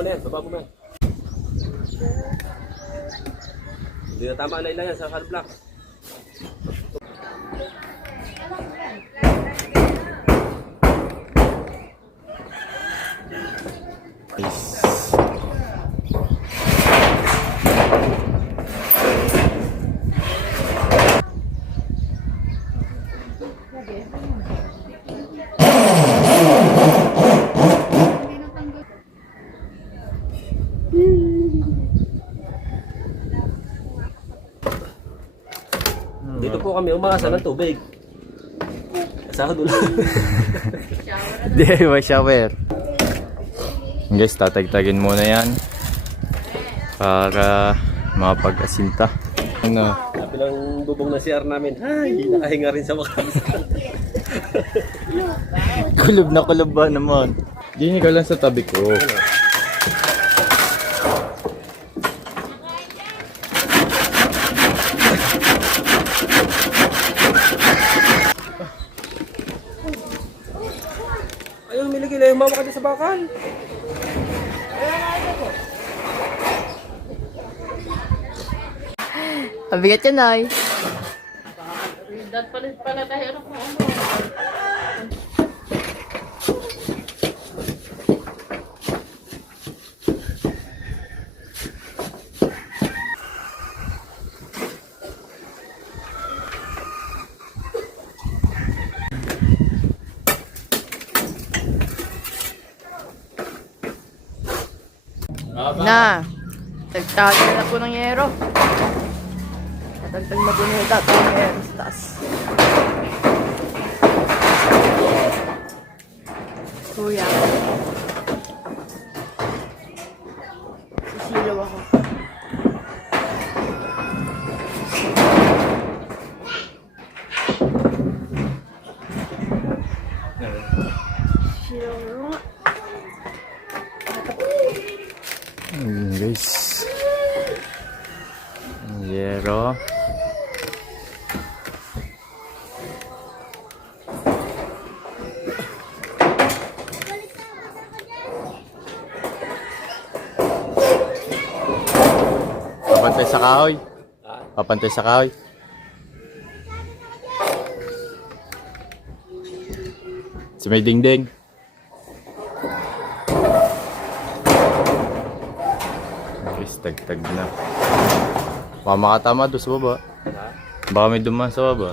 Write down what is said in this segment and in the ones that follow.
mo na yan. Baba mo na yan. Hindi na tama na ilan yan sa half block. Dito po kami umasa ng tubig. Sahod ulan. Hindi, may shower. Guys, tatagtagin muna yan para mapag-asinta. Ano? Sabi ng bubong na CR namin, ay, nakahinga rin sa wakas. Kulob na kulob ba naman? Dinig ka lang sa tabi ko. Ayun, miligil. Humawa ka din sa bakal. Mabigat yan, ay. Dapat pala tayo mo. Na. Tagtagan na po ng yero. Tatagtag na po niya dato ng yero sa taas. Kuya. Sisilaw ako. Sisilaw nga. Guys. Yero. Papantay sa kahoy. Papantay sa kahoy. Si may dingding. Tagtag na. Baka makatama doon sa baba. Baka may dumaan sa baba.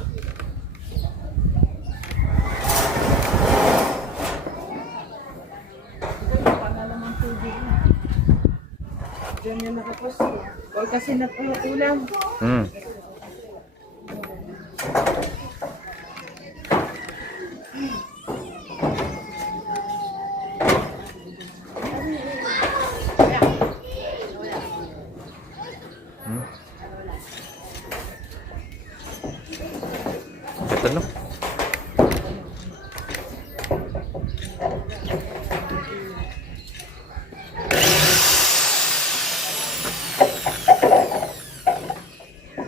Diyan yan nakaposto. O kasi ulam. Ito no.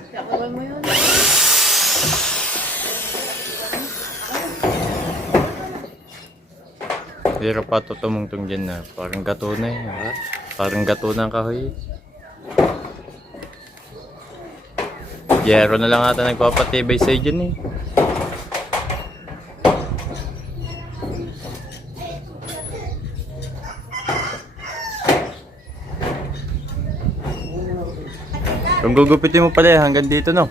Yakawal mo yun. Hirap pa ito tumungtong dyan na. Parang gato na eh. Parang gato na ang kahoy. Yero na lang ata nagpapatibay sa'yo dyan eh. Kung gugupitin mo pala hanggang dito no.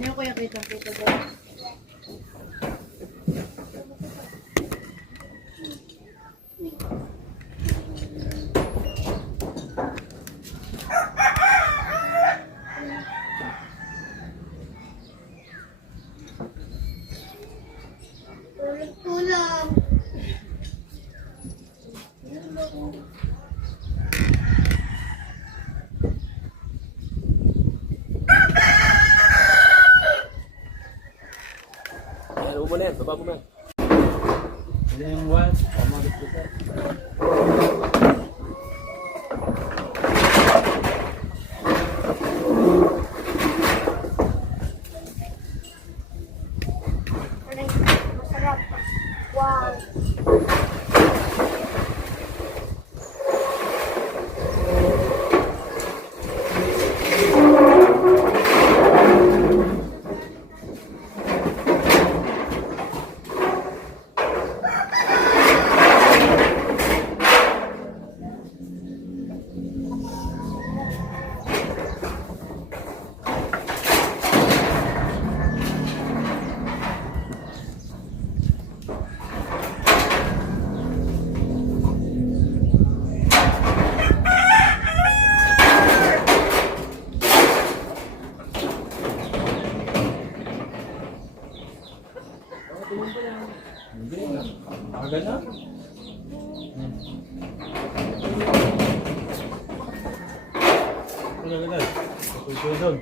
Ano ko yung kita ko? mo na yan. Baba mo na. Yan yung one. Pamalit ko sa. Masarap. Wow. Aga na? Ano na? Pagkulo doon.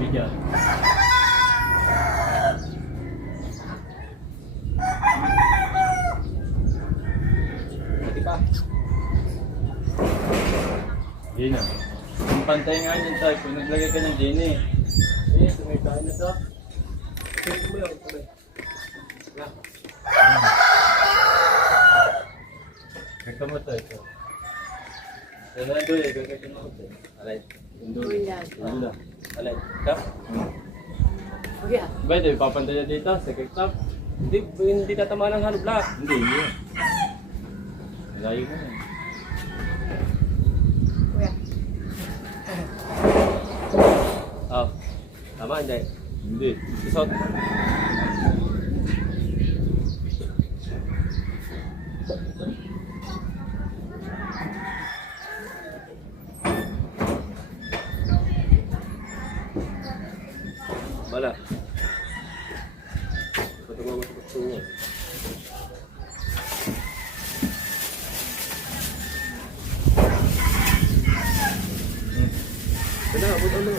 Bigyan. Pati pa. Hindi na. Ang pantay nga yun tayo. Kung naglagay ka ng gin eh. Eh, sumitahin na to. Tingnan mo yun. Kamay. Na. Gagka mo to ito. Ito na doon eh. Gagka mo to. Alay. Kuya. Ano na? Alay. Tap. Kuya. Ba ito, ipapantay na dito sa kickstop. Hindi tatamaan ng hollow block. Hindi, yun. Malayo na yan. Kuya. Oh. Tama, hindi. Hindi. Isot. Bala. Patunggu mo sa patunggu. Kena, abot ano.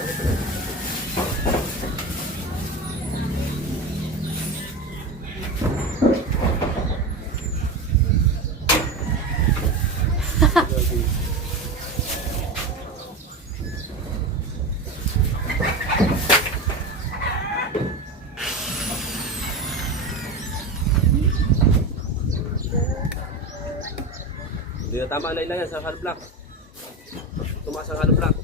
Hindi na tama na ilan yan sa hollow block. Tumaas ang hollow block.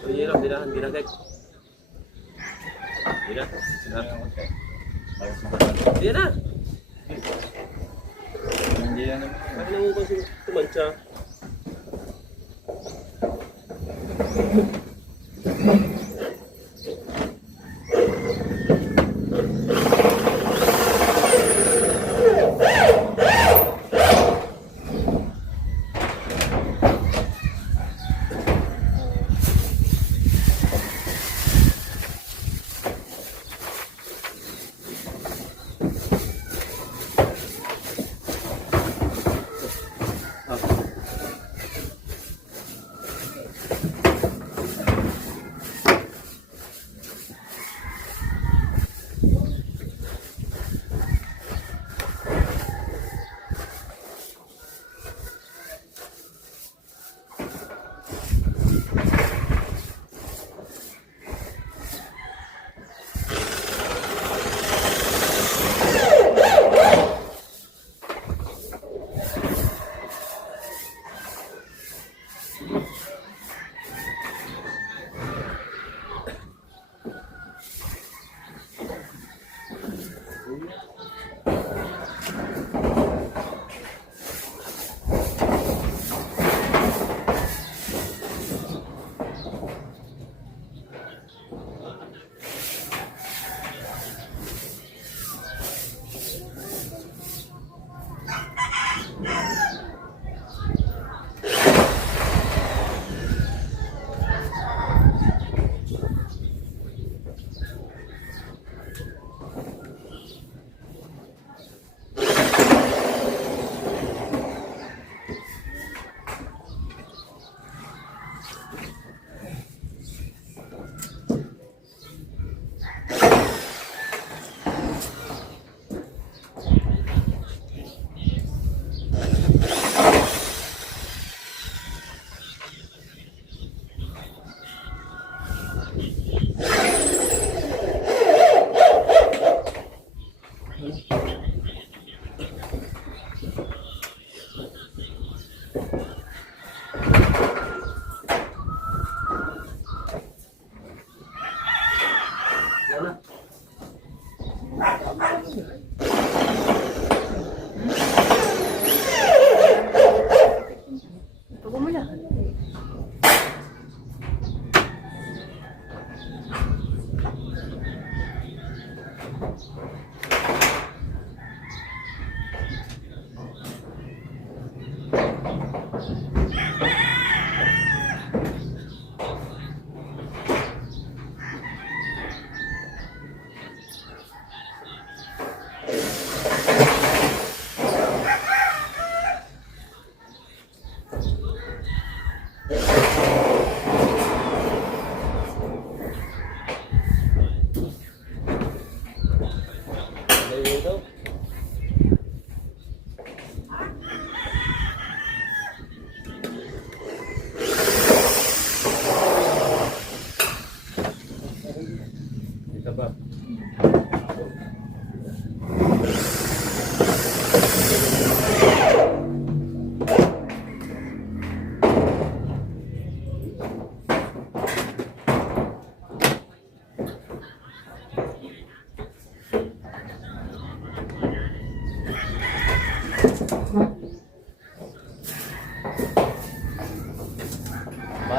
So yun lang, hindi na kek. Hindi na. Hindi na. Hindi na naman. Bakit na mo kasi tumansya?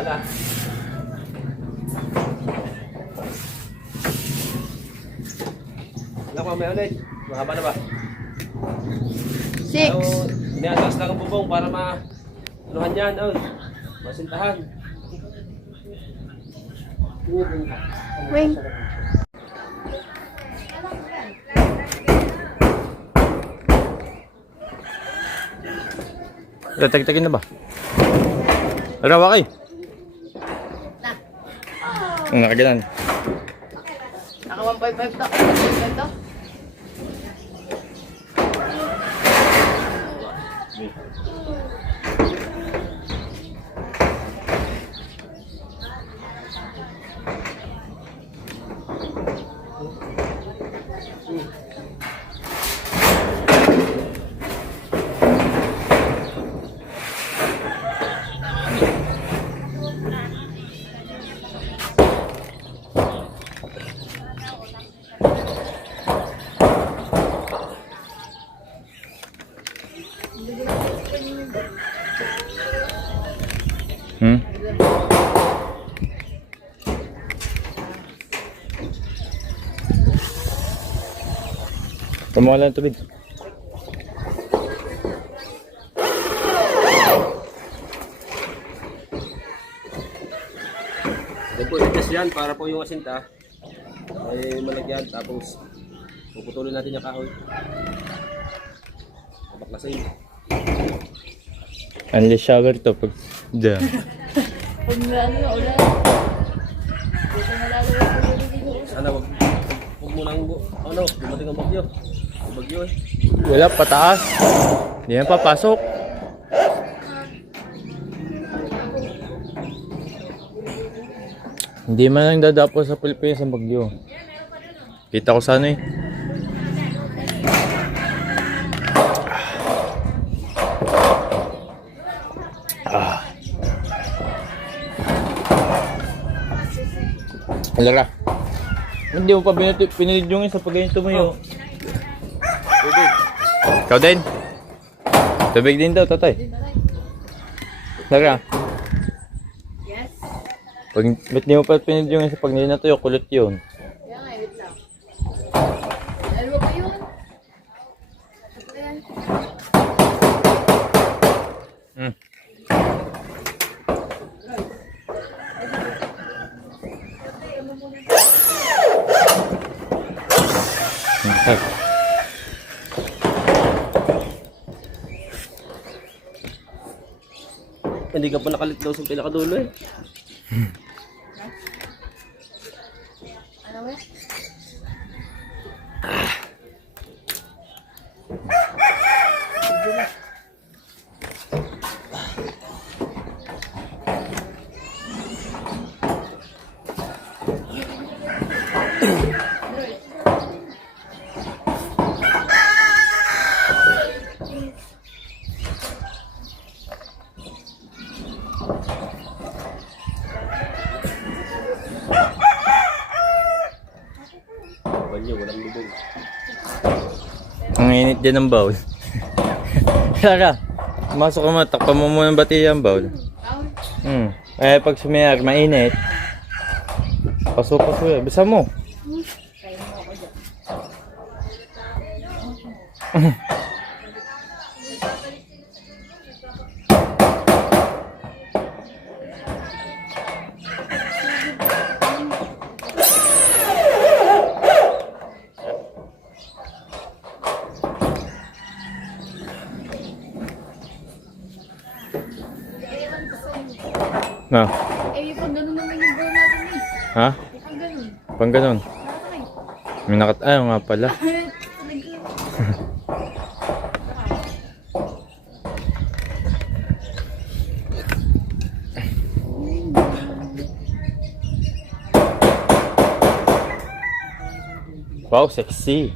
Wala. Wala ko, may ulit. Mahaba na ba? 6. Iniatas lang ang bubong para anuhan yan, masintahan. Wing. Tagtagin na ba? Arawa kay. Ang nakagalan. Naka 1.5 to. 1.5 to. Kumuha lang ng tubig. Then po, i-test yan para po yung asinta ay malagyan. Tapos, puputulin natin yung kahoy. Baklasin. Unless shower to pag... Diyan. Pag ano, ulan. Dito na lalo yung pagdidito. Sana wag munang dumating ang bagyo. Ang bagyo eh. Wala, pataas. Hindi yan papasok. Hindi man lang dadapo sa Pilipinas ang bagyo. Kita ko sana eh. Alara. Hindi mo pa pinidyungin sa pagganyan tumayo. Tubig. Ikaw din? Tubig din daw, tatay. Lara. Yes. Pag ba't di mo pa pinidyungin sa pag hindi natuyo, kulot yun. Kaya nga, wait lang. Ano ba yun? Ayan. Hindi ka pa nakalit daw sa pinakadulo eh. Ano ba? Banyo, walang lubog. Ang init dyan ng bowl. Lara, masok ka mo, takpan mo muna ng batiya ang bowl. Eh, pag sumayag, mainit. Paso-paso yan. Bisa mo. Kaya mo ako dyan. Na. Eh, pag ganun naman yung girl natin eh. Ha? Pag ganun. Pang ganon. Nakakay. May ayaw nga pala. Wow, sexy.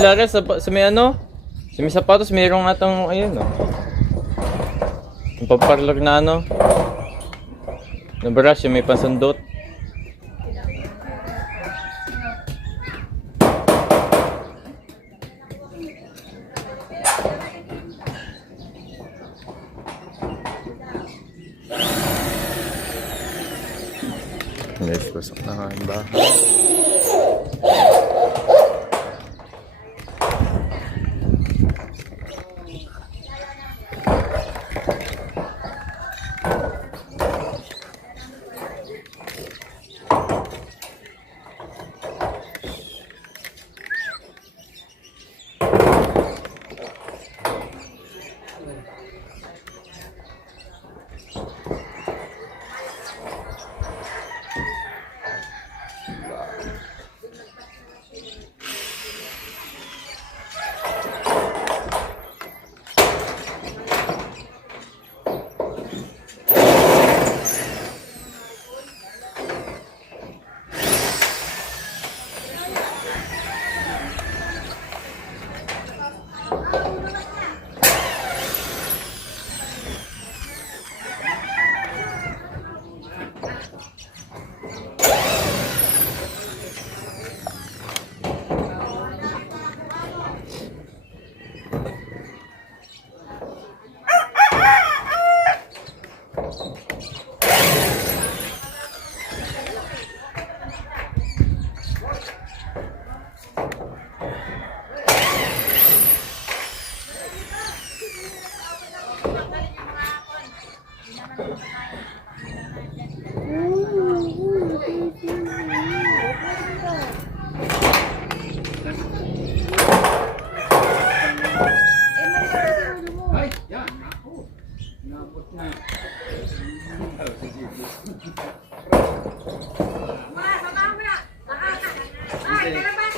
Lara, sa may ano? Sa may sapatos, mayroong atong, ayun, no? Yung paparlor na ano? Na brush, yung may pansundot. Mga iba.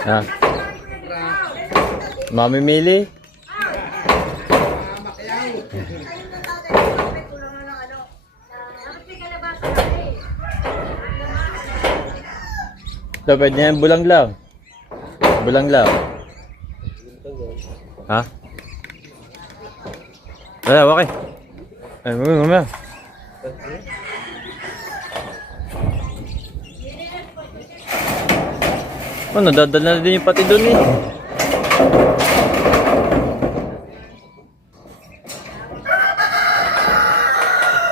Ah. Mamimili? Dapat niya bulang lang. Bulang lang. Ha? Wala, okay. Ay, mamaya. Oh, nadadala na din yung pati doon eh.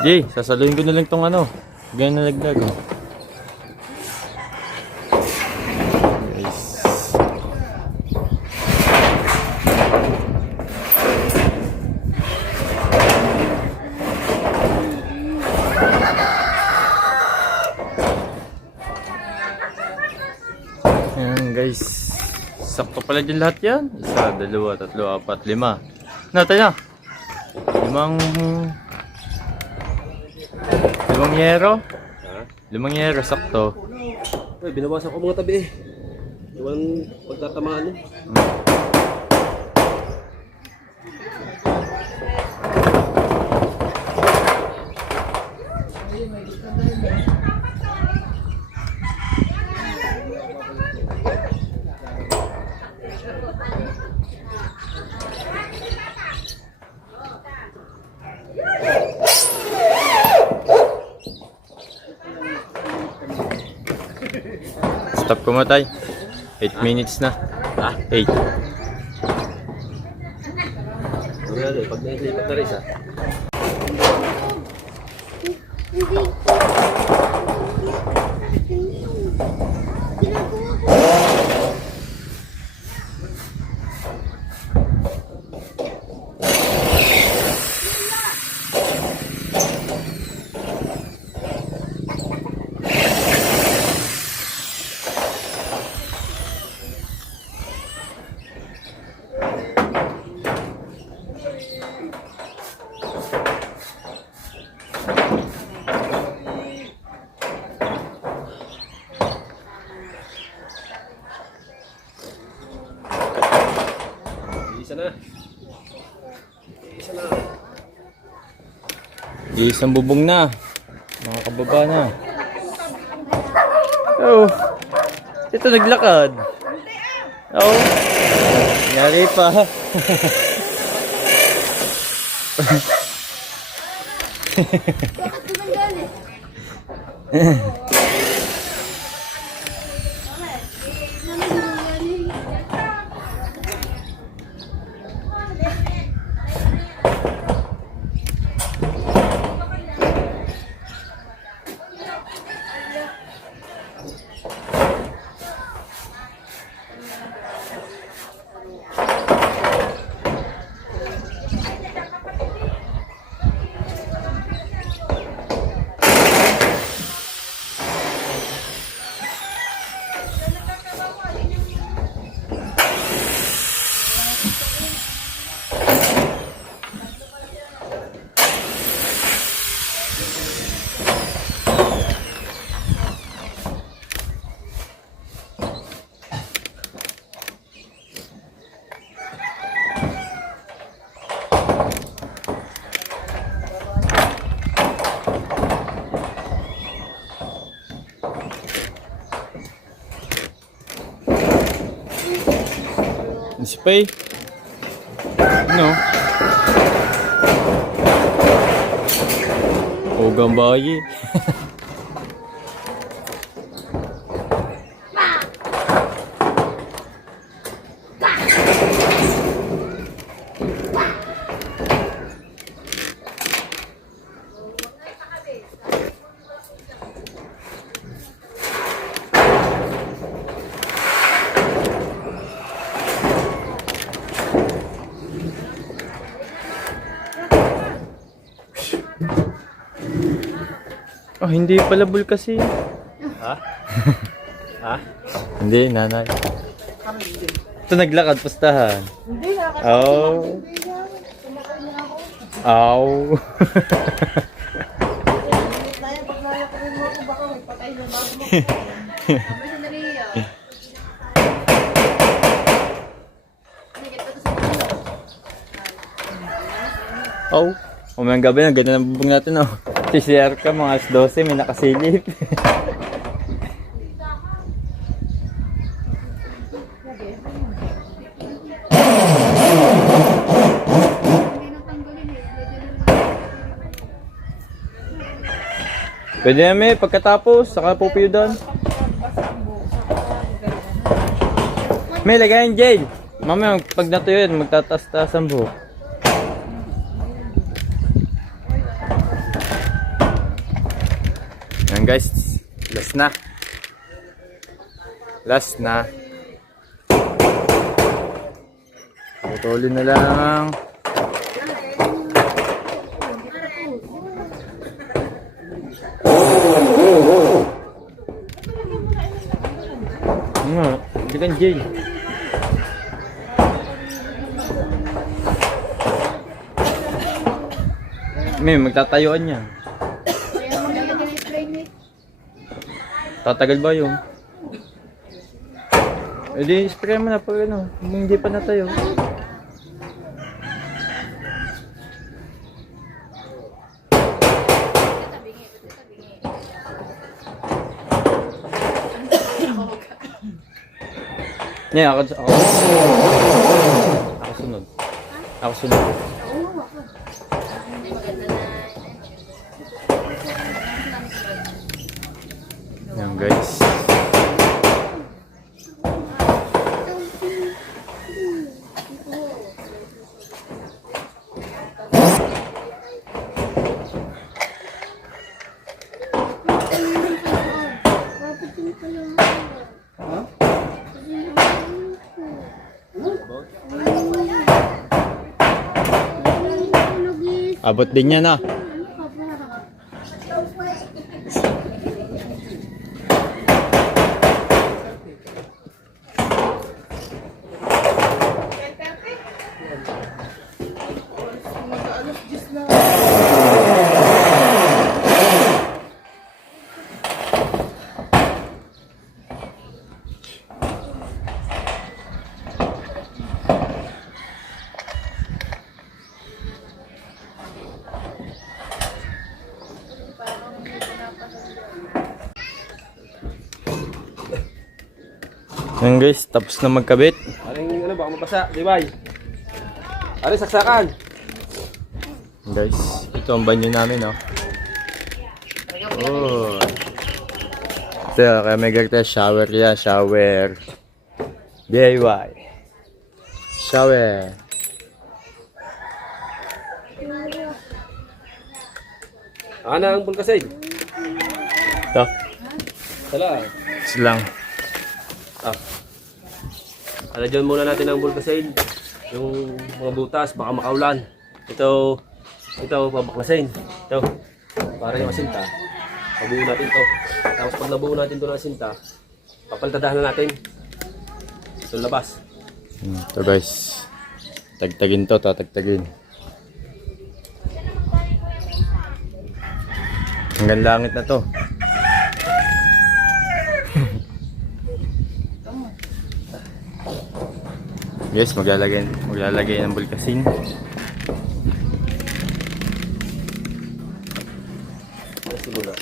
Jay, sasaluhin ko na lang tong ano. Ganyan na laglag oh. Guys. Ayan guys. Sakto pala din lahat yan. 1, 2, 3, 4, 5. Na, tayo na. 5 yero. Ha? 5 yero, sakto. Ay, binawasan ko mga tabi eh. Iwan pagtatamaan eh. Stop ko mo tay. 8 minutes na. Ah, 8. wala na, pag naislipat na rin siya. Isa na. Isa na. Isang bubong na. Mga kababa na. Oh. Ito naglakad. Oh. Yari pa. Bakit gumagani? Spay. Ano? Ugang bayi. Oh, hindi pala bull kasi. Ha? Ha? Hindi, nanay. Ito naglakad, pustahan. Hindi na. Oh. Ow. Tayo, pag nalakarin mo ako, baka may patay na bago mo. Sabi si Maria. Nakita ko sa mga. Oh. Umayang gabi na, ganyan ang bubong natin, oh. CCR ka, mga alas 12, may nakasilip. Pwede namin, pagkatapos, saka pupiyudan. May lagayan, Jade. Mamaya, pag natuyo yun, magtataas-taas ang buhok. Yan guys, last na. Last na. Putulin na lang. Ano? Hindi kan Jay. May magtatayuan niya. Kaya mo na yung spray ni. Tatagal ba yun? E di spray mo na pag ano, hindi pa natayo. Yeah, ako sunod. Ako sunod. Yan guys. Abot din niya na. Yan guys, tapos na magkabit. Aring ano, baka mabasa, di ba? Aring saksakan. Guys, ito ang banyo namin, oh. Oh. Ito, kaya may gagawin shower yan, shower. DIY. Shower. Ano ang pulkasay? Ito, Sala. silang. Ah. Alagyan muna natin ang bulkasain. Yung mga butas, baka makaulan. Ito, babaklasin. Ito, para yung asinta. Pabuo natin ito. Tapos pag nabuo natin ito ng asinta, papaltadahan na natin. Ito labas. Ito guys. Tagtagin to, tatagtagin. Hanggang langit na to. Yes, maglalagay ng bulkasin. Siguro.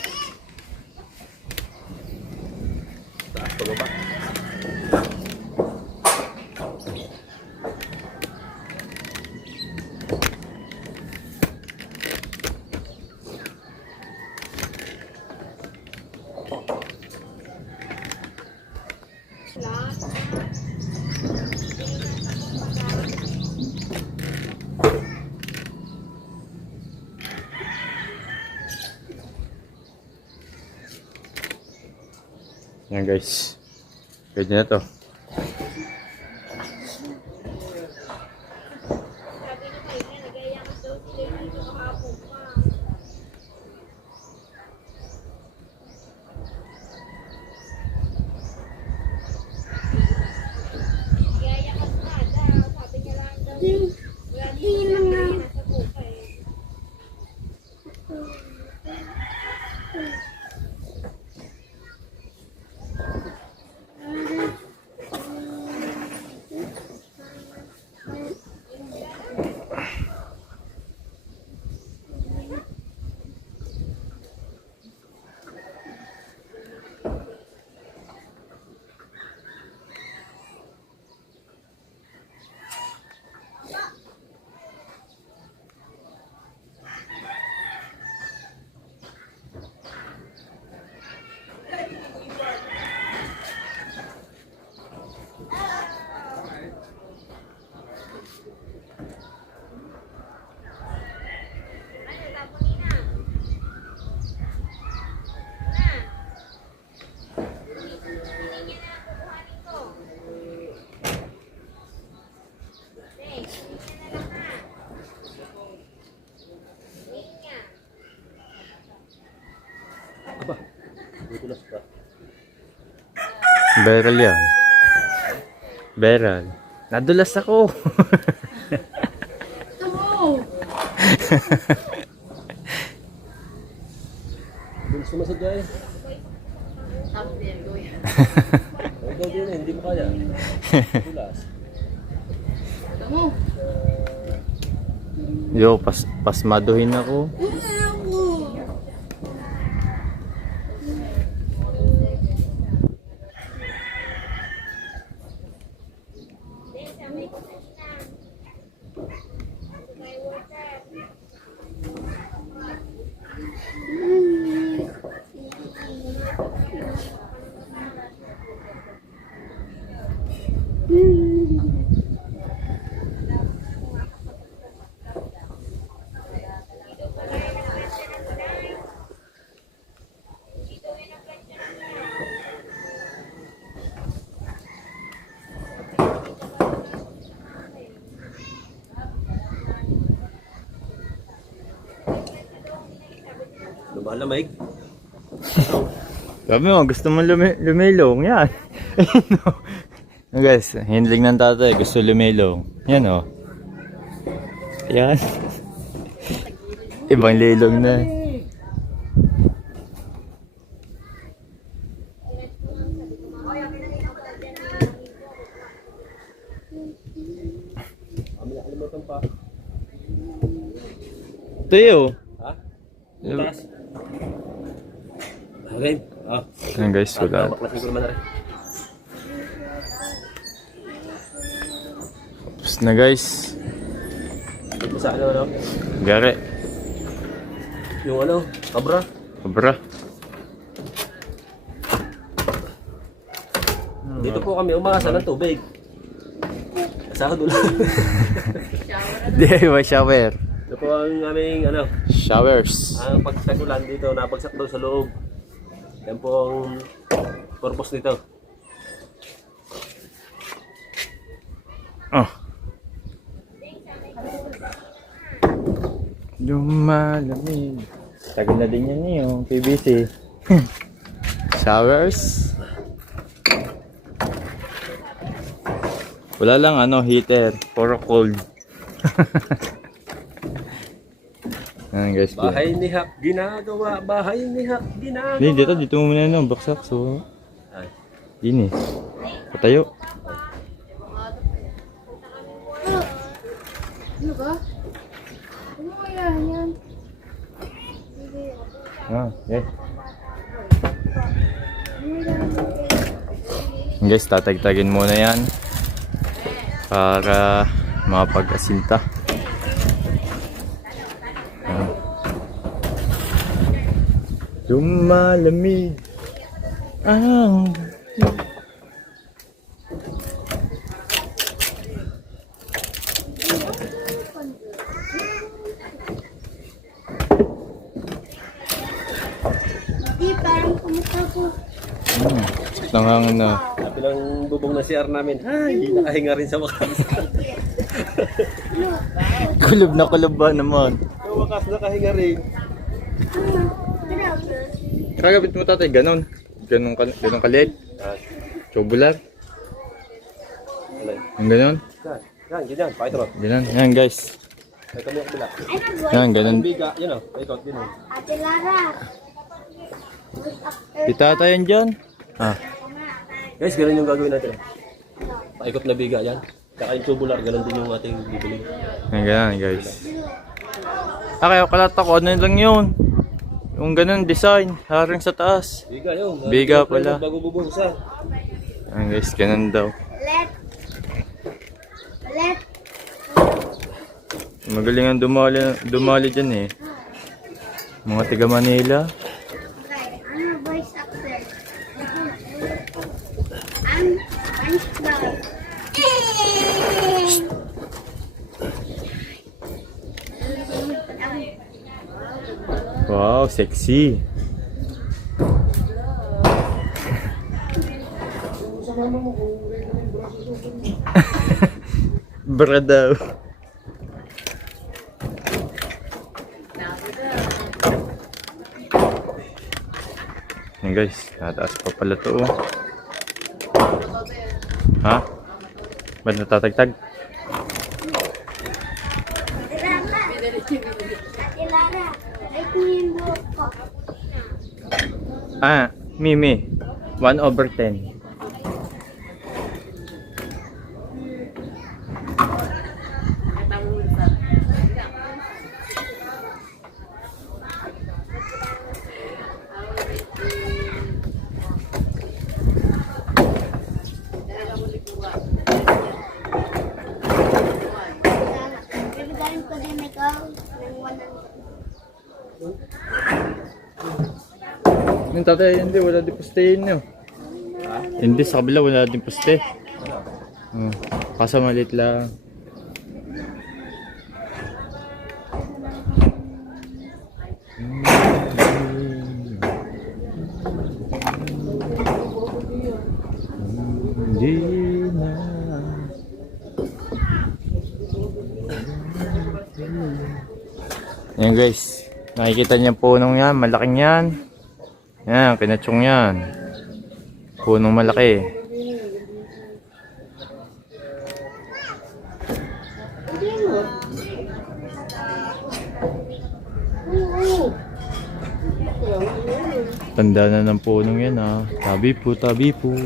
Taas pababa. Ayan guys. Pwede na to. Aba, dudulas pa. Beral yan. Beral. Nadulas ako. Ito mo! Dulas sumasadya eh. Tapos din, go yan. Ay, daw din eh, hindi mo kaya. Dulas. Ito mo! Yo, pasmaduhin ako. Lumalamig. Sabi mo, gusto mo lumilong. Yan. Ayun o. Guys, handling ng tatay. Gusto lumilong. Yan o. Yan. Ibang lilong na. Kami nakalimutan pa. Tayo. Ha? Butas. Alin? Ah. Yan guys, wala. Baklasin ko naman na rin. Tapos na guys. Ito sa ano? Gare. Yung ano? Kabra. Kabra. Dito po kami umasa ng tubig. Sahod ulan. DIY shower. Ito po ang aming ano, Showers. ang pagtagulan dito, napagsak daw sa loob. Yan po ang purpose nito. Oh. Lumalamig. Tagal na din yan yung PVC. Showers. Wala lang ano, heater. Puro cold. Ayan guys. Bahay ni Hak ginagawa, bahay ni Hak ginagawa. Hindi, dito mo muna no, baksak. So, Ay, ini. Patayo. Ano ba? Ano kaya yan? Ah, yeah. Guys, tatagtagin muna yan para mapag-asinta. Lumalamig ang Di, parang kumusta po. Nangangan na. Sabi ng bubong na CR namin, ay, nakahinga rin sa wakas. Kulob ba naman? Sa wakas, nakahinga rin. Kagabit mo tatay, ganon. Ganon kalit. Tubular. Alay. Yung ganon. Yan, ganyan. Pakita mo. Ganon. Yan guys. Ay, kami ang bila. Yan, ganon. Ang biga, yun o. Paikot, din o. Ate Lara. Itata yan dyan. Ah. Guys, ganun yung gagawin natin. Paikot na biga yan. Saka yung tubular, ganun din yung ating bibili. Yan, ganon guys. Kaya kalata ko, ano lang yun? Yung ganon design, haring sa taas. Biga yun. Biga pala. Bago bubong isa. Yan guys, ganon daw. Let. Magaling ang dumali dyan eh. Mga tiga Manila. Ano voice actor? I'm star. Wow, sexy. Bra daw. Yan guys, nataas pa pala to. Oh. Ha? Ba't natatagtag? Ate Lara. Like mo yung buhok ko. Ah, Mimi. 1/10. Bibigyan ko din ikaw ng 100. Yung tatay, hindi. Wala din postein nyo. Hindi, sa kabila wala din poste. Kasa maliit lang. Hindi na. Yan guys, nakikita niyo punong yan, malaking yan. Yan, kinatsyong yan. Punong malaki. Tanda na ng punong yan ah. Tabi po, tabi po.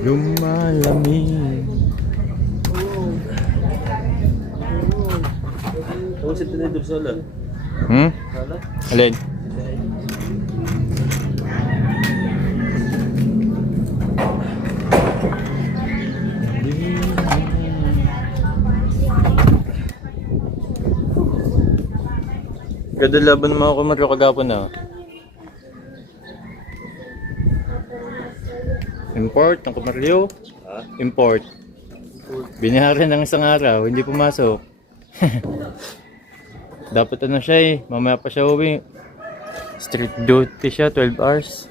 Lumalamig. Ang si Tinidor Sola. Sala? Alin? Ganda laban mga kumaryo kagapon na. Import ng kumaryo. Ha? Import. Binayaran ng isang araw, hindi pumasok. Dapat ano siya eh, mamaya pa siya uwi. Street duty siya, 12 hours.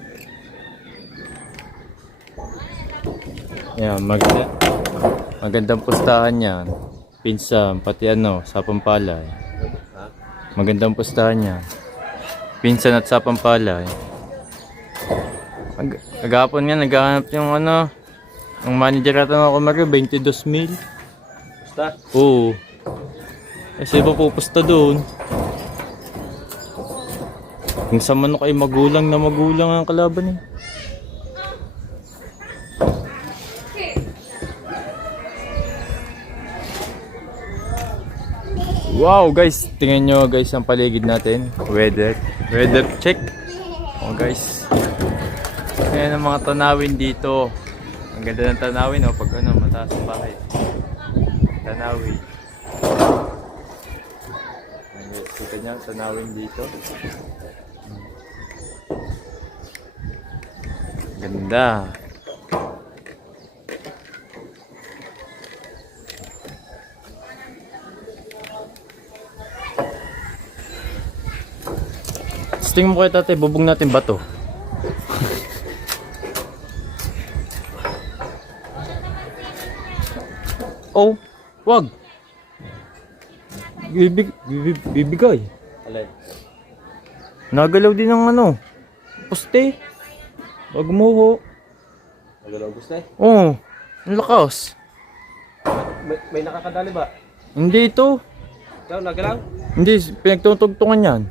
Yan, magandang pustahan yan. Pinsan, pati ano, sa Pampalay. Magandang pustahan yan. Pinsan at sa Pampalay. Agapon nga, naghahanap yung ano, yung manager natin ako Mario, 22,000. Basta? Oo. Kasi iba pupusta doon. Kung sa manok ay magulang na magulang ang kalaban eh. Wow guys, tingnan nyo guys ang paligid natin. Weather check. Oh guys. Ayan ang mga tanawin dito. Ang ganda ng tanawin oh, pag ano, mataas ang bahay. Tanawin. Kita niya, tanawin dito. Ganda. tingin mo kay tatay, bubog natin bato. Oh, wag. Bibigay. Alay. Nagalaw din ng ano, poste. Wag mo ho. Nagalaw gusto eh. Oh, ang lakas. May nakakadali ba? Hindi ito. Ikaw, nagalaw? Hindi, pinagtutugtungan yan.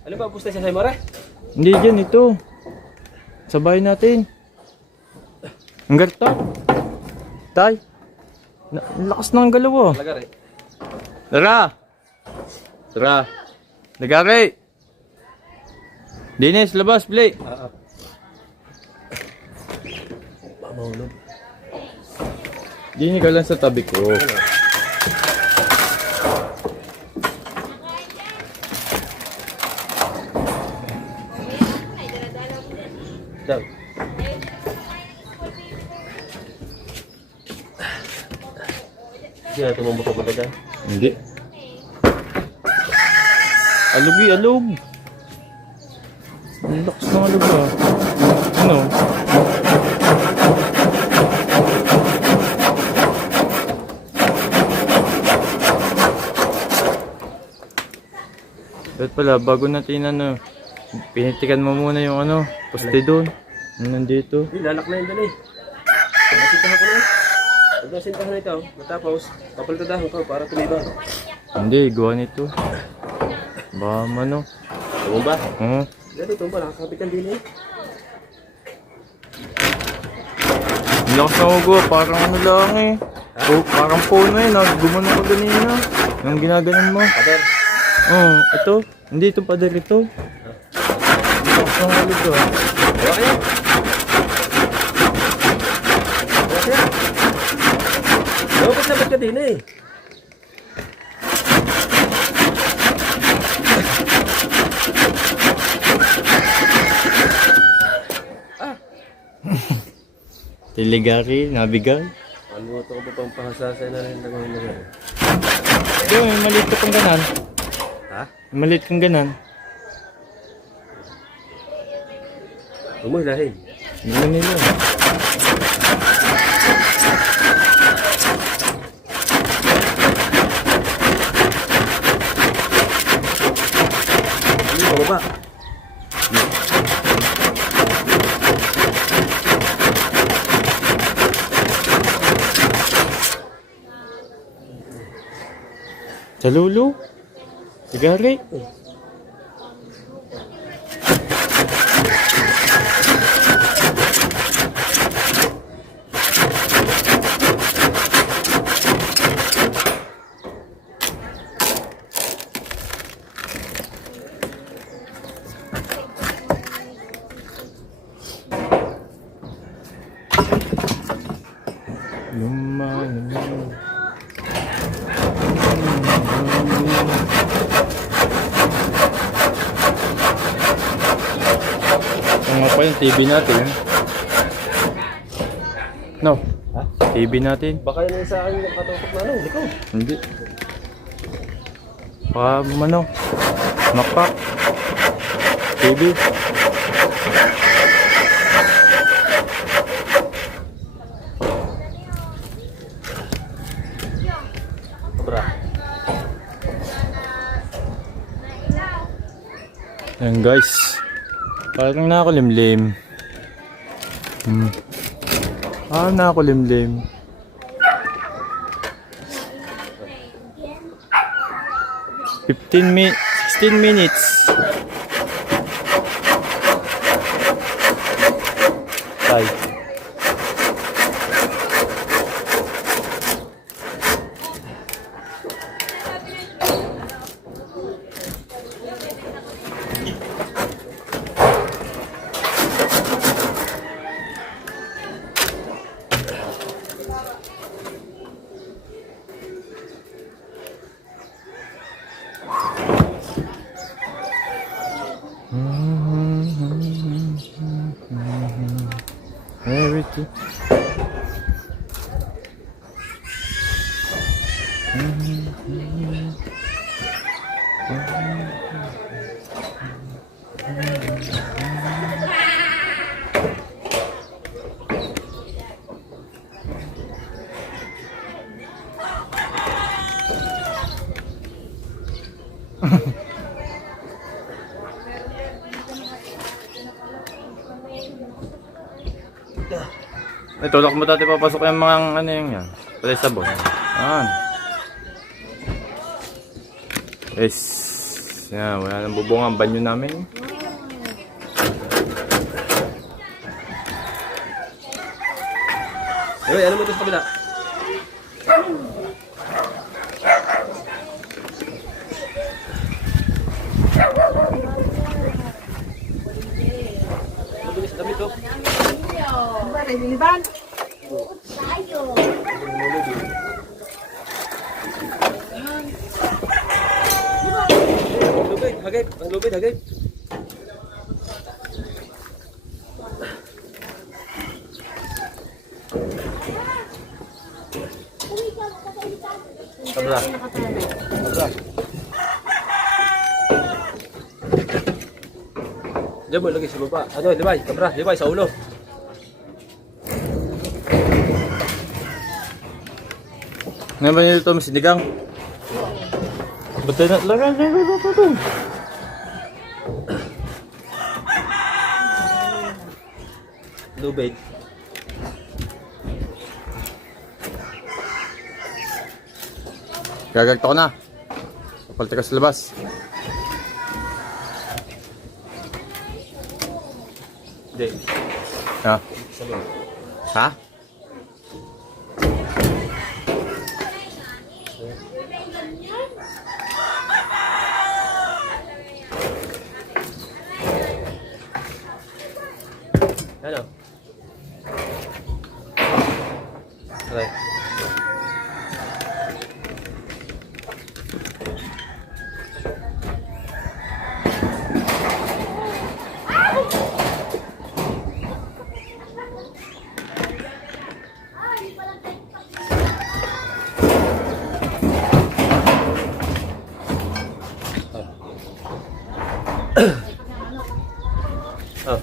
Ano ba, gusto siya sa Mare? Hindi dyan, ito. Sa bahay natin. Ang garta. Tay. Ang lakas ng galaw ah. Talaga rin. Tara! Tara! Nagari! Dinis, labas, Blake! Mamahulog. Dinis ka lang sa tabi ko. Daw. Hindi na tumambok ko ba dyan? Hindi. Alugi, alug! Ang lakas ng alug ah. Ano? Dapat pala, bago natin ano, pinitikan mo muna yung ano, poste doon. Yung nandito. Hindi, lalak na yun doon eh. Nasintahan ko na eh. Pag nasintahan na ito, matapos, papalitadahan ko para tumibang. Hindi, gawa nito. Baka ano. Tumba? Oo. Dito, tumba, nakakabit ang din eh. Ang lakas na ugo, parang ano lang eh. Oh, parang puno eh, nagumano ka ganina. Yung ginaganon mo. Pader. Oo, ito. Hindi ito pader ito. Ang lakas ng ulo ko. Hawa kaya? Hawa kaya? Dapat sabat ka din eh. Tiligari, nabigay. Ano ito ko pa pang pahasasay na rin lang ang nangyari? Ito, may maliit ka pang ganan. Ha? May maliit kang ganan. Umuhilahin. Hindi nila. Ano yung pababa? Sa lulo. Sigari. Ito nga pa yung TV natin. No. Ha? TV natin. Baka yun yung sa akin yung katutok na ano, ikaw. Hindi. Baka ano. Makpak. TV. Sobra. Ayan guys. Parang nakakulimlim. Nakakulimlim. 16 minutes. Bye. Everything. Tulak mo dati papasok yung mga ano yung yan. Pala sabon. Yan. Yes. Yan, wala nang bubong ang banyo namin. Ay, ano mo ito sa kabila? Mabilis damit to. Ba, nililiban? Lubid, hagip. Ang lubid, hagip. Kabla. Kabla. Diyan mo lagi sa baba. Ano, libay, kabra, libay sa ulo. Ngayon ba nilito mo sinigang? Ba't tayo natlagan? Lubid. Gagagto ko na. Papalit ka sa labas. Hindi. Ha? Sa loob. Ha? Ano? Okay. Oh.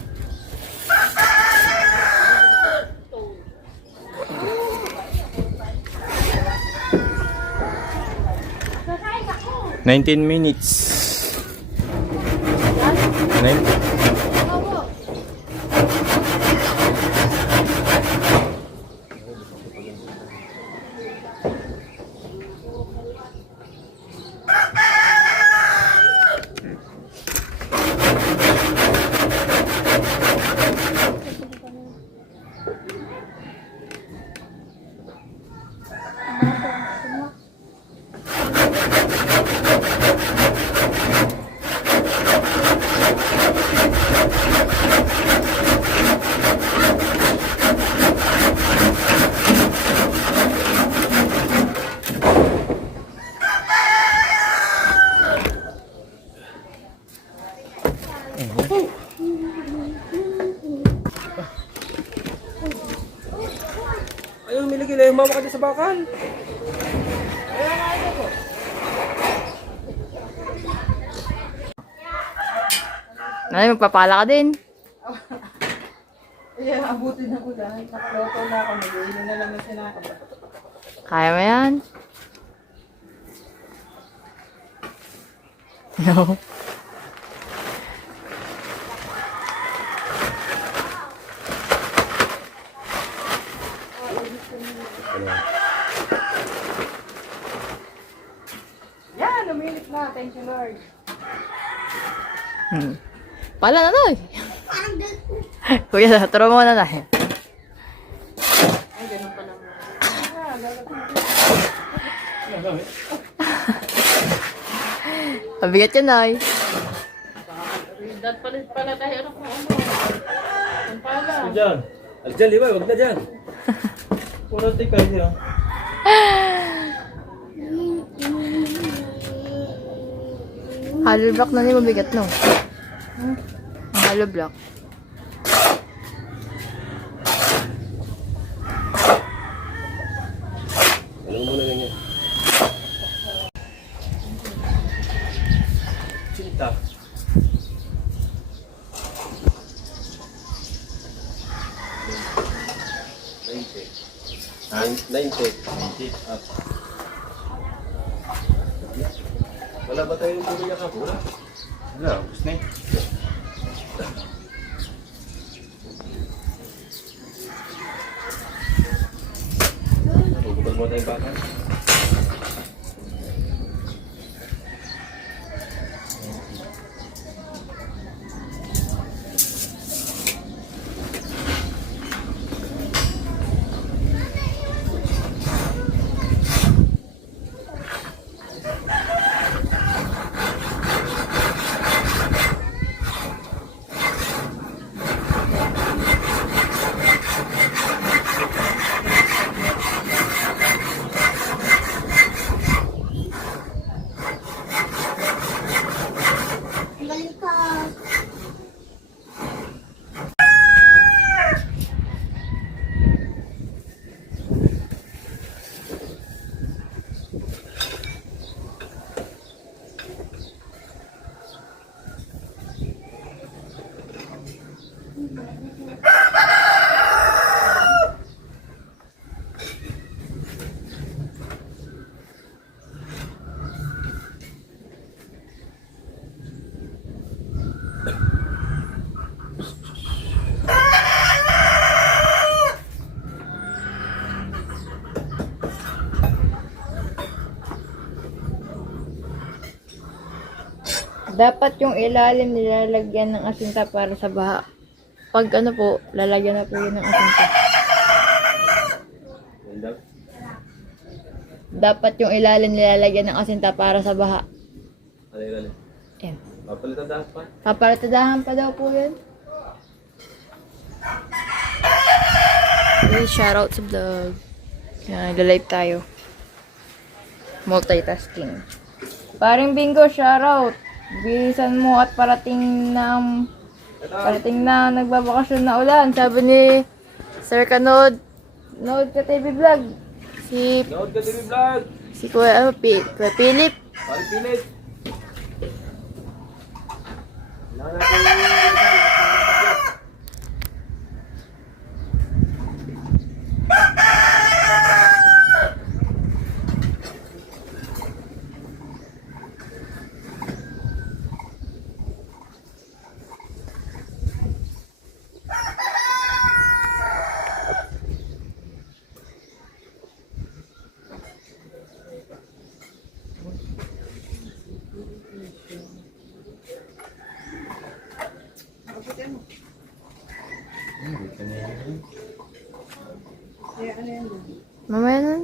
$19 minutes. Ayun, may lagi na yung mama ka dyan sa bakal. Nanay, magpapala ka din. Ayan, abutin ng ulan. Nakaloto na ako. Nag-iino na lang na sinakaba. Kaya mo yan? No. Yan, umilit na. Thank you, Lord. Pala na Nay. Kuya, turo mo na Nay. Ay, ganun pa lang. Mabigat yan Nay. Dad pala tayo. Ano kung ano? Ang pala. Diyan. Dyan, libay, wag na dyan. Puro tikay siya. Hollow block na niya mabigat no. Ang hollow block. Alam mo na lang yan. Cinta. Up. Wala ba tayong bumili ka? Wala. Wala, gusto na eh. Dalawa tayong baka. Galing ka. Dapat yung ilalim nilalagyan ng asinta para sa baha. Pag ano po, lalagyan na po yun ng asinta. Yan daw. Dapat yung ilalim nilalagyan ng asinta para sa baha. Ano yun, ano? Yan. Papalitan dapat pa. Papalatadahan pa daw po yun. Okay, shoutout sa vlog. Yan, nagla-live tayo. Multitasking. Paring Bingo, shoutout. Bilisan mo at parating na nagbabakasyon na ulan. Sabi ni Sir Kanod, Nood ka TV Vlog. Nood ka TV Vlog! Si Kuya Philip. Paling pilit! Kailangan natin Mamaya na.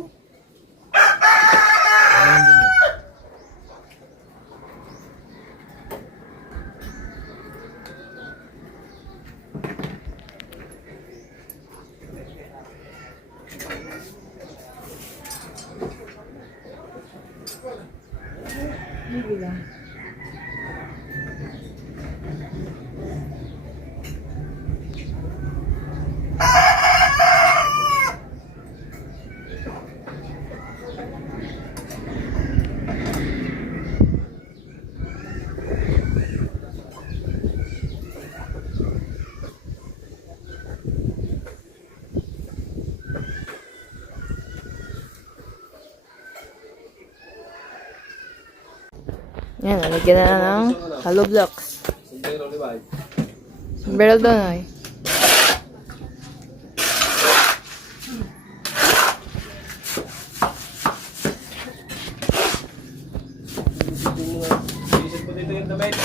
Yan, nalagyan na ng hollow blocks. Sombrero ni Bay. Sombrero doon ay. Isip ko dito yung damit.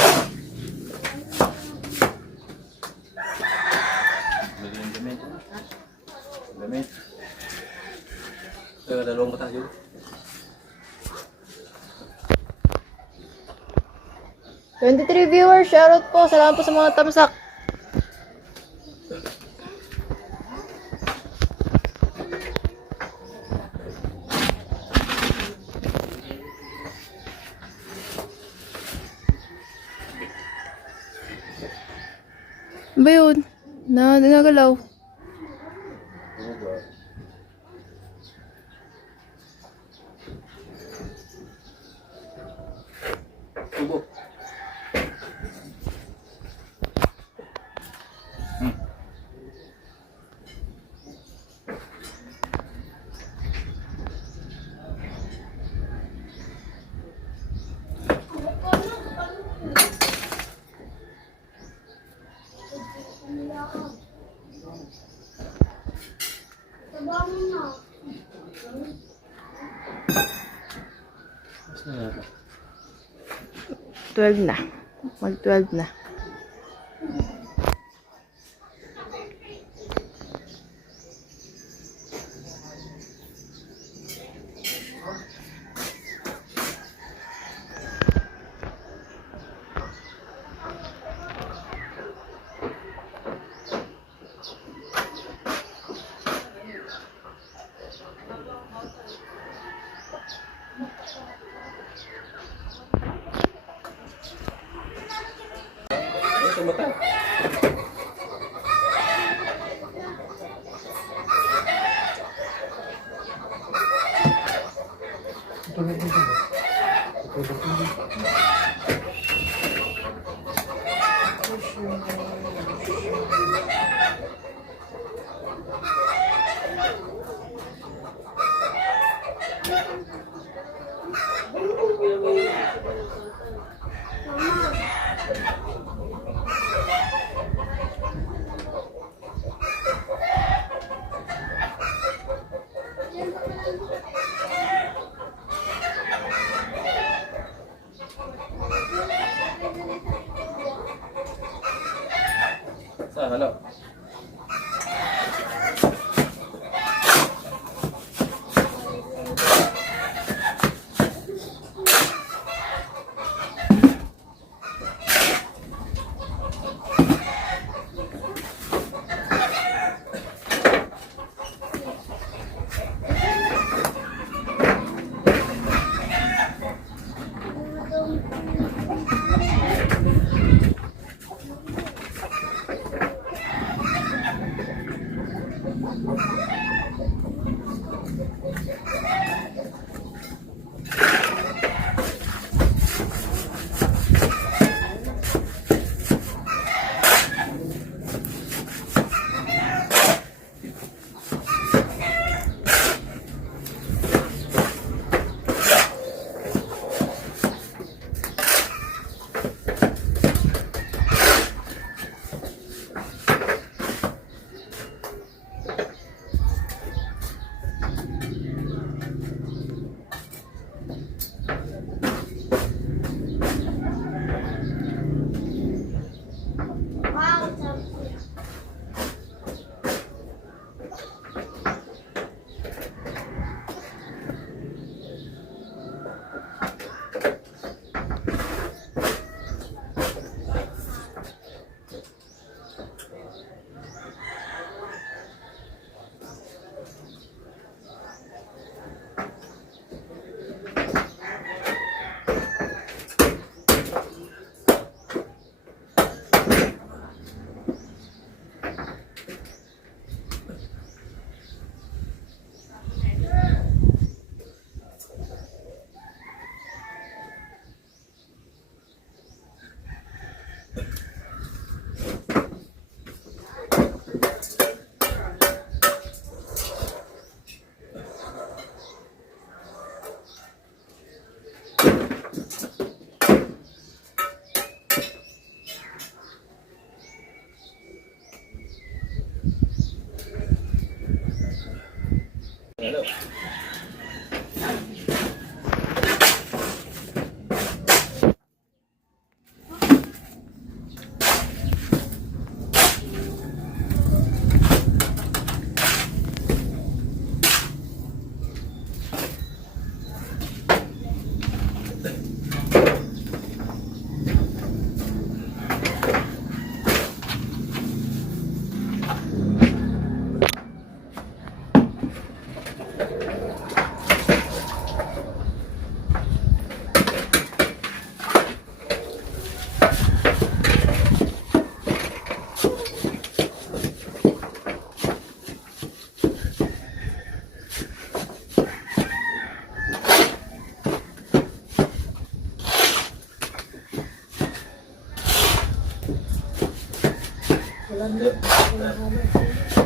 Damit. Dalawang mata yun. ₱23 viewers, shoutout po. Salamat po sa mga tamsak. Ano ba yun? Nagalaw. Tubo. 12 na. Mag 12 na. Ito mata. Saan? Ano? Ano?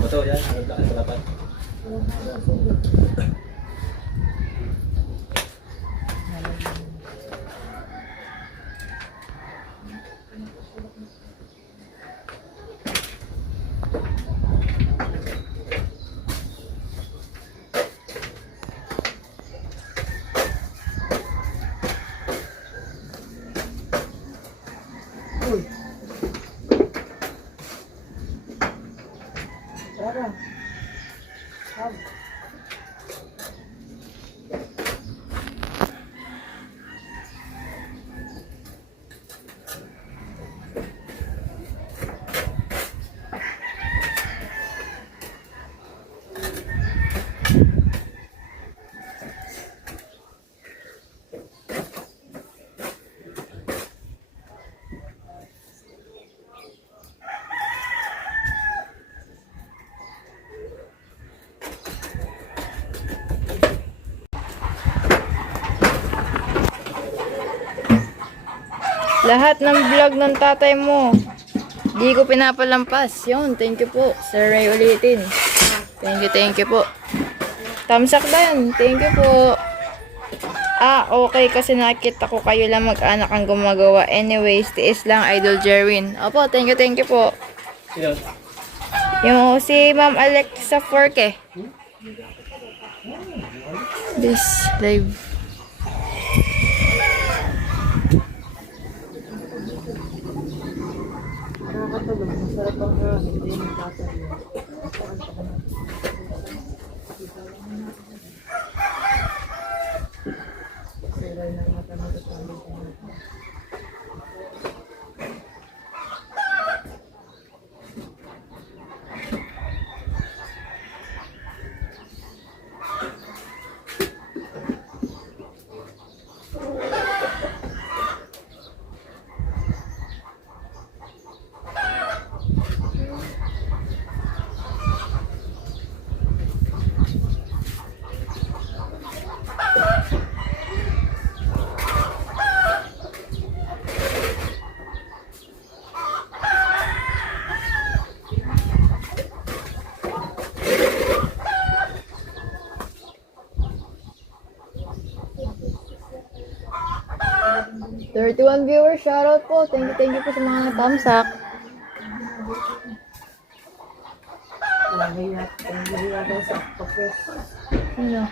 Betul ya, dapat. Tara. Hab. Lahat ng vlog ng tatay mo, di ko pinapalampas. Yun, thank you po. Sir Ray ulitin. Thank you po. Tamsak din. Thank you po. Ah, okay, kasi nakita ko kayo lang mag-anak ang gumagawa. Anyways, tiis lang, Idol Jerwin. Opo, thank you po. Sino? Yung si Ma'am Alexa Forke. This live. Nakakatulog. Masarap ang hangin. Hindi yung tatay. Sira na natin ang tatay. Thirty-one viewers, shoutout po. Thank you po sa mga tamsak. Lagi natin sa pagkos. Ano?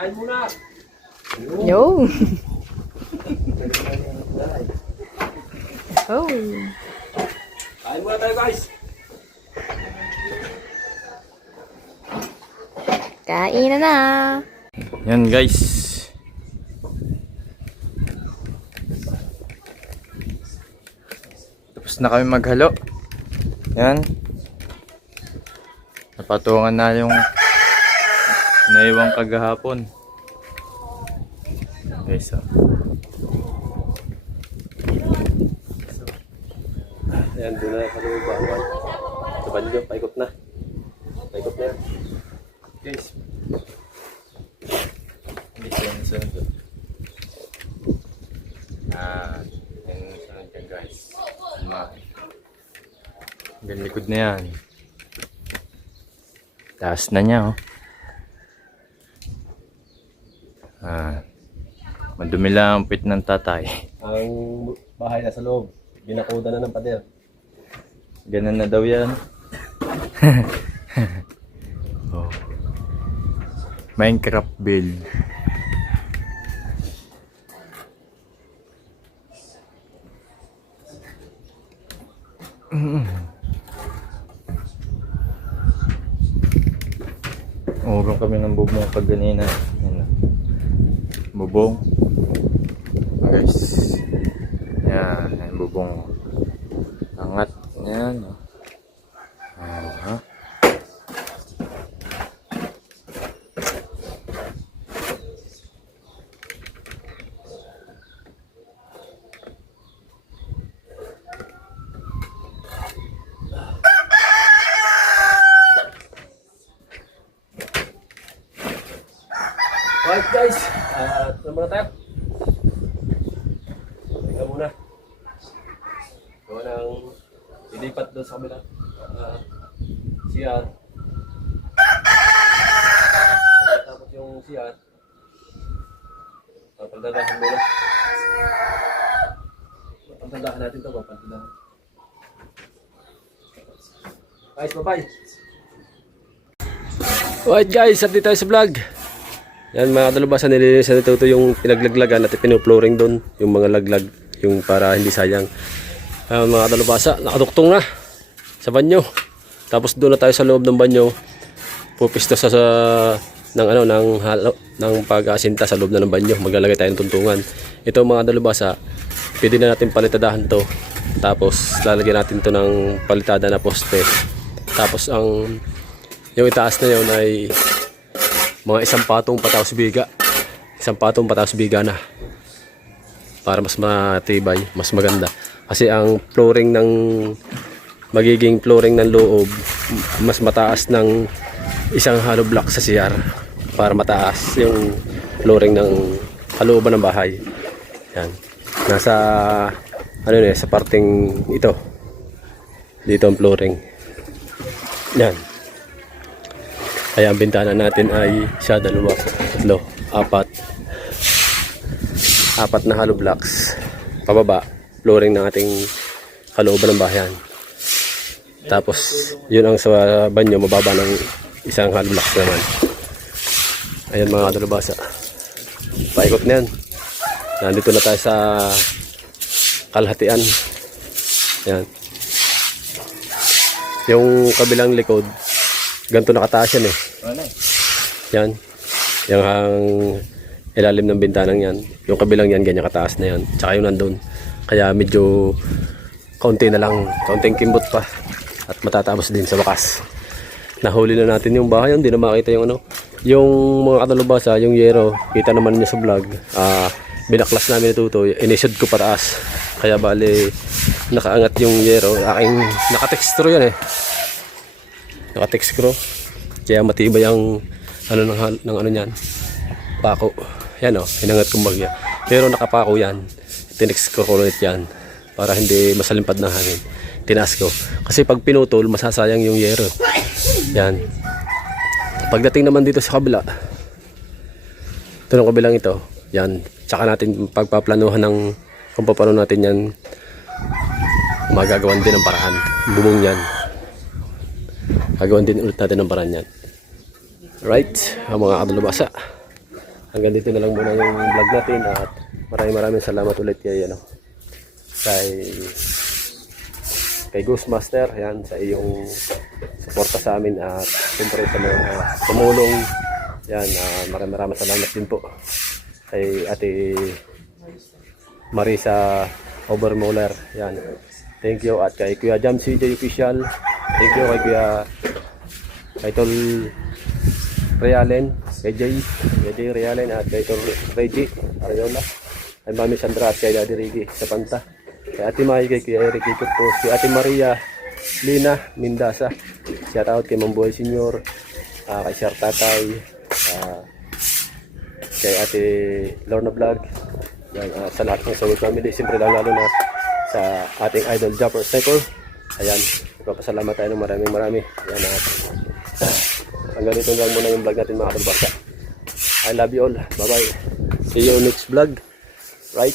Kain muna. Yo. Oh. Kain muna tayo guys. Kain na na. Yan guys. Tapos na kami maghalo. Yan. Napatungan na yung naiwang kagahapon. Guys, oh. Ayan, doon na sa loob bawal. Sa banyo, paikot na. Paikot na yan. Guys. Hindi sila nasunod. Yan nasunod yan guys. Hanggang likod na yan. Taas na niya, oh. Madumi lang ang pit ng tatay. Ang bahay na sa loob. Binakuda na ng pader. Ganun na daw yan. Oh. Minecraft build. Umugong kami ng bubong pag ganina. Yan. Bubong. Guys. Yan. Yan bubong. Angat. Yan. Aha. Alright guys, ito muna tayo. Tingnan muna. Gawa ng ilipat doon sa kabila. CR. Tapos yung CR. Papagdadahan muna. Papagdadahan natin ito. Papagdadahan. Guys, bye-bye. Alright guys, update tayo sa vlog. Yan mga kadalabasan, nililisan nito yung pinaglaglagan at pinuploring doon, yung mga laglag, yung para hindi sayang. Mga kadalabasa, nakaduktong na sa banyo. Tapos doon na tayo sa loob ng banyo. Pupisto sa ng pag-asinta sa loob na ng banyo. Maglalagay tayo ng tuntungan. Ito mga kadalabasa, pwede na natin palitadahan to. Tapos lalagyan natin to ng palitada na poste. Tapos yung itaas na yun ay mga isang patong pataos biga. Isang patong pataos biga na. Para mas matibay, mas maganda. Kasi ang magiging flooring ng loob, mas mataas ng isang hollow block sa CR. Para mataas yung flooring ng kalooban ng bahay. Yan. Nasa, sa parting ito. Dito ang flooring. Yan. Kaya ang bintana natin ay siya 2, 3, 4 na hollow blocks. Pababa, flooring ng ating kalooban ng bahayan. Tapos, yun ang sa banyo, mababa ng isang hollow blocks naman. Ayan mga kadalabasa. Paikot na yan. Nandito na tayo sa kalahatian. Yan. Yung kabilang likod, ganito nakataas yan eh. Yan. Yung ilalim ng bintanang yan. Yung kabilang yan, ganyan kataas na yan. Tsaka yung nandun. Kaya medyo kaunti na lang. Kaunting kimbot pa. At matatapos din sa wakas. Nahuli na natin yung bahay. Hindi na makita yung yung mga kadalubasa, yung yero. Kita naman niya sa vlog. Binaklas namin ito. Inisod ko pataas. Kaya bali nakaangat yung yero. Aking nakatextro yan eh. Naka-textro. Kaya matibay ang niyan. Pako. Yan hinangat kong bagya. Pero nakapako yan. Tinextro ko ulit yan. Para hindi masalimpad ng hangin. Tinaas ko. Kasi pag pinutol, masasayang yung yero. Yan. Pagdating naman dito sa kabila. Ito ng kabilang ito. Yan. Tsaka natin pagpaplanuhan ng kung paano natin yan magagawan din ng paraan. Bubong yan. Gagawin din ulit natin ng paraan yan. Right, mga kadalubasa. hanggang dito na lang muna yung vlog natin at maraming salamat ulit kay Ghostmaster, yan, sa iyong suporta sa amin at siyempre sa mga tumulong, yan, maraming salamat din po kay Ate Marisa Overmuller, yan, thank you, at kay Kuya Jam CJ Official, thank you, kay Kuya Tol Realen, kay Jay Realen, at kay Tol Reggie Ariola, kay Mami Sandra at kay Daddy Ricky sa Panta, kay Ate Mai, kay Kuya Eric Ikutos, kay Ate Maria Lina Mindasa, shout out kay Mamboy Senior, kay Sir Tatay, kay Ate Lorna Vlog, yan, sa lahat ng Sawit family, siyempre lalo na sa ating idol Japper Sniper. Ayan, nagpapasalamat tayo ng marami. Yan, hanggang dito lang muna yung vlog natin mga kabasa. I love you all, bye bye, see you next vlog, right?